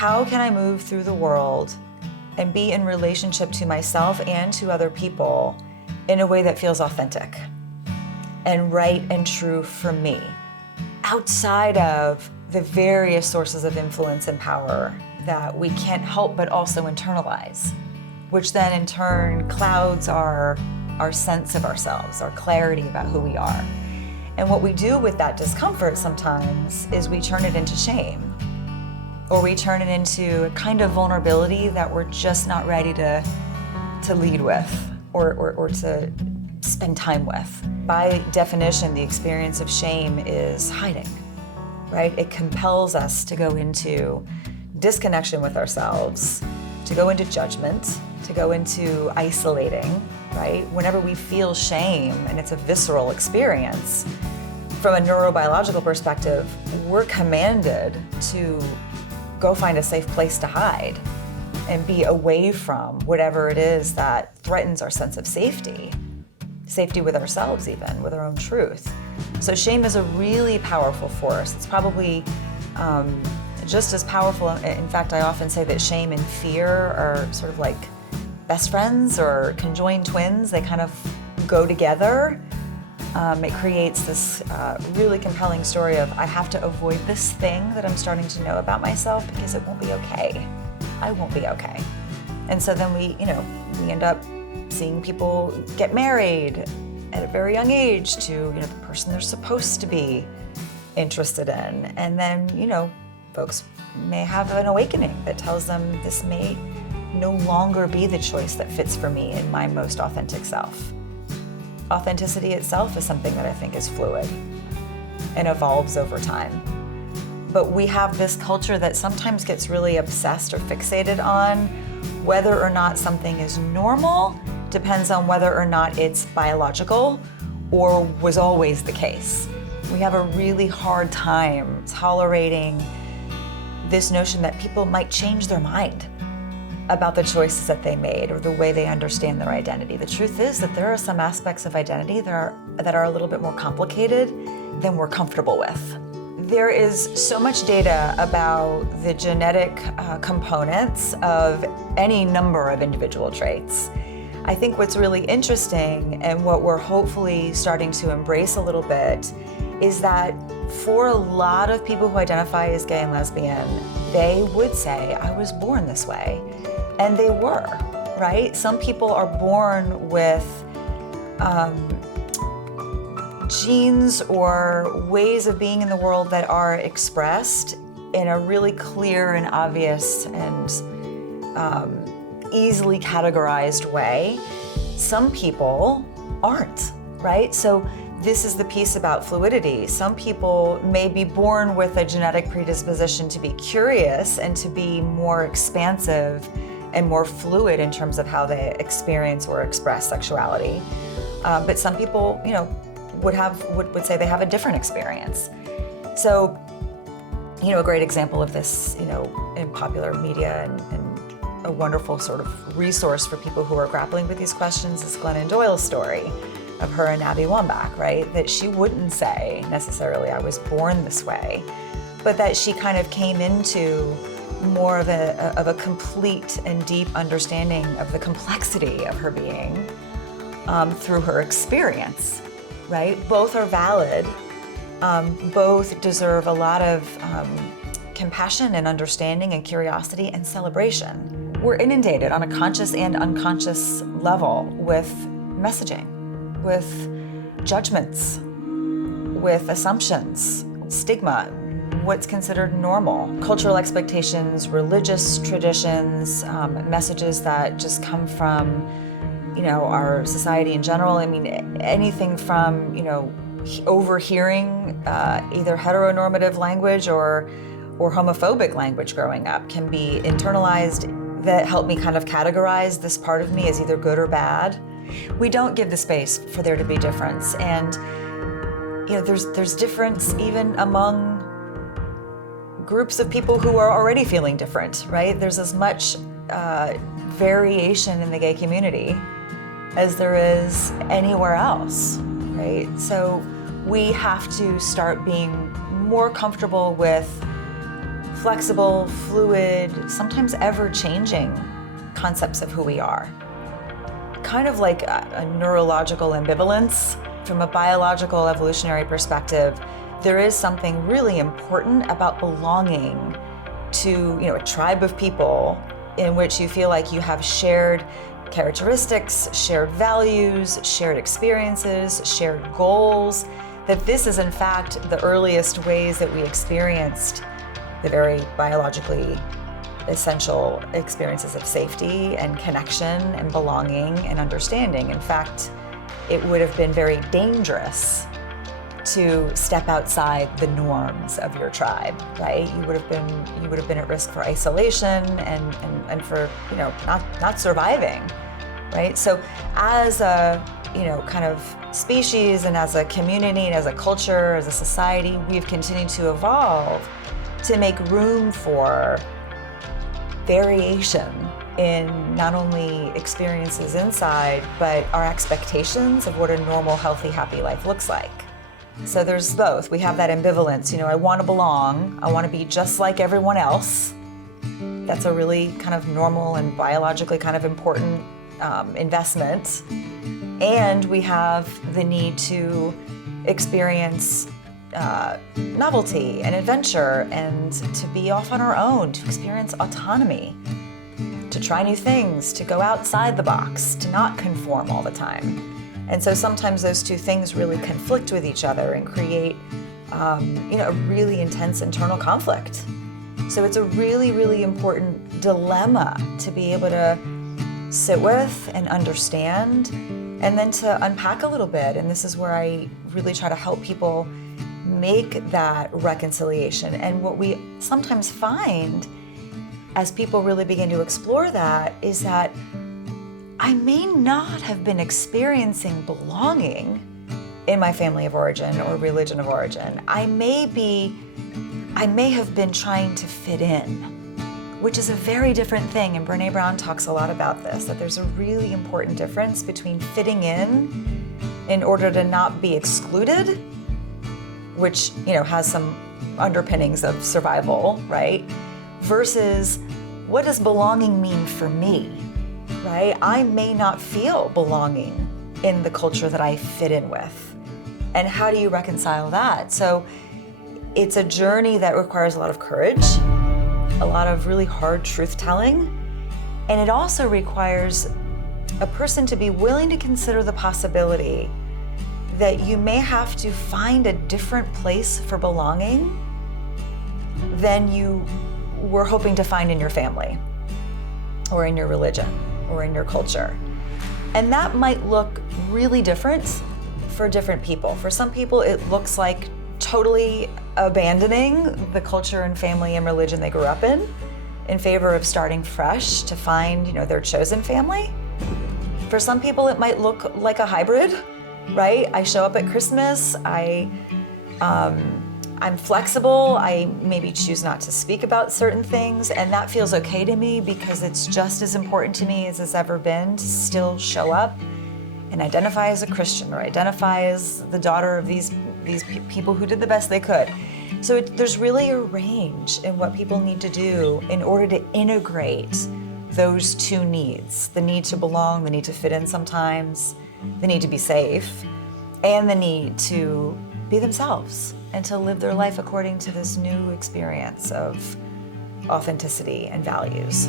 how can I move through the world and be in relationship to myself and to other people in a way that feels authentic and right and true for me, outside of the various sources of influence and power that we can't help but also internalize, which then in turn clouds our sense of ourselves, our clarity about who we are. And what we do with that discomfort sometimes is we turn it into shame, or we turn it into a kind of vulnerability that we're just not ready to lead with or to spend time with. By definition, the experience of shame is hiding, right? It compels us to go into disconnection with ourselves, to go into judgment, to go into isolating, right? Whenever we feel shame, and it's a visceral experience, from a neurobiological perspective, we're commanded to go find a safe place to hide and be away from whatever it is that threatens our sense of safety with ourselves even, with our own truth. So shame is a really powerful force. It's probably just as powerful. In fact, I often say that shame and fear are sort of like best friends or conjoined twins. They kind of go together. It creates this really compelling story of, I have to avoid this thing that I'm starting to know about myself because it won't be okay. I won't be okay. And so then we end up seeing people get married at a very young age to, the person they're supposed to be interested in. And then, folks may have an awakening that tells them this may no longer be the choice that fits for me in my most authentic self. Authenticity itself is something that I think is fluid and evolves over time. But we have this culture that sometimes gets really obsessed or fixated on whether or not something is normal, depends on whether or not it's biological or was always the case. We have a really hard time tolerating this notion that people might change their mind about the choices that they made or the way they understand their identity. The truth is that there are some aspects of identity that are a little bit more complicated than we're comfortable with. There is so much data about the genetic components of any number of individual traits. I think what's really interesting and what we're hopefully starting to embrace a little bit is that for a lot of people who identify as gay and lesbian, they would say, I was born this way. And they were, right? Some people are born with genes or ways of being in the world that are expressed in a really clear and obvious and easily categorized way. Some people aren't, right? So this is the piece about fluidity. Some people may be born with a genetic predisposition to be curious and to be more expansive and more fluid in terms of how they experience or express sexuality. But some people, would say they have a different experience. So, a great example of this, in popular media and a wonderful sort of resource for people who are grappling with these questions is Glennon Doyle's story of her and Abby Wambach, right? That she wouldn't say necessarily, I was born this way, but that she kind of came into more of a complete and deep understanding of the complexity of her being through her experience, right? Both are valid. Both deserve a lot of compassion and understanding and curiosity and celebration. We're inundated on a conscious and unconscious level with messaging, with judgments, with assumptions, stigma, what's considered normal, cultural expectations, religious traditions, messages that just come from, our society in general. I mean, anything from, overhearing either heteronormative language or homophobic language growing up can be internalized that help me kind of categorize this part of me as either good or bad. We don't give the space for there to be difference. And, there's difference even among groups of people who are already feeling different, right? There's as much variation in the gay community as there is anywhere else, right? So we have to start being more comfortable with flexible, fluid, sometimes ever-changing concepts of who we are. Kind of like a neurological ambivalence. From a biological evolutionary perspective, there is something really important about belonging to, a tribe of people in which you feel like you have shared characteristics, shared values, shared experiences, shared goals, that this is in fact the earliest ways that we experienced the very biologically essential experiences of safety and connection and belonging and understanding. In fact, it would have been very dangerous to step outside the norms of your tribe, right? You would have been at risk for isolation and for not surviving, right? So as a kind of species and as a community and as a culture, as a society, we've continued to evolve to make room for variation in not only experiences inside, but our expectations of what a normal, healthy, happy life looks like. So there's both. We have that ambivalence. I want to belong. I want to be just like everyone else. That's a really kind of normal and biologically kind of important investment. And we have the need to experience novelty and adventure and to be off on our own, to experience autonomy, to try new things, to go outside the box, to not conform all the time. And so sometimes those two things really conflict with each other and create a really intense internal conflict. So it's a really, really important dilemma to be able to sit with and understand, and then to unpack a little bit. And this is where I really try to help people make that reconciliation. And what we sometimes find as people really begin to explore that is that I may not have been experiencing belonging in my family of origin or religion of origin. I may have been trying to fit in, which is a very different thing. And Brené Brown talks a lot about this, that there's a really important difference between fitting in order to not be excluded, which has some underpinnings of survival, right? Versus what does belonging mean for me, right? I may not feel belonging in the culture that I fit in with. And how do you reconcile that? So it's a journey that requires a lot of courage, a lot of really hard truth-telling, and it also requires a person to be willing to consider the possibility that you may have to find a different place for belonging than you were hoping to find in your family or in your religion or in your culture. And that might look really different for different people. For some people, it looks like totally abandoning the culture and family and religion they grew up in favor of starting fresh to find, their chosen family. For some people, it might look like a hybrid, right? I show up at Christmas, I'm flexible, I maybe choose not to speak about certain things, and that feels okay to me because it's just as important to me as it's ever been to still show up and identify as a Christian or identify as the daughter of these people who did the best they could. So there's really a range in what people need to do in order to integrate those two needs, the need to belong, the need to fit in sometimes, the need to be safe, and the need to be themselves and to live their life according to this new experience of authenticity and values.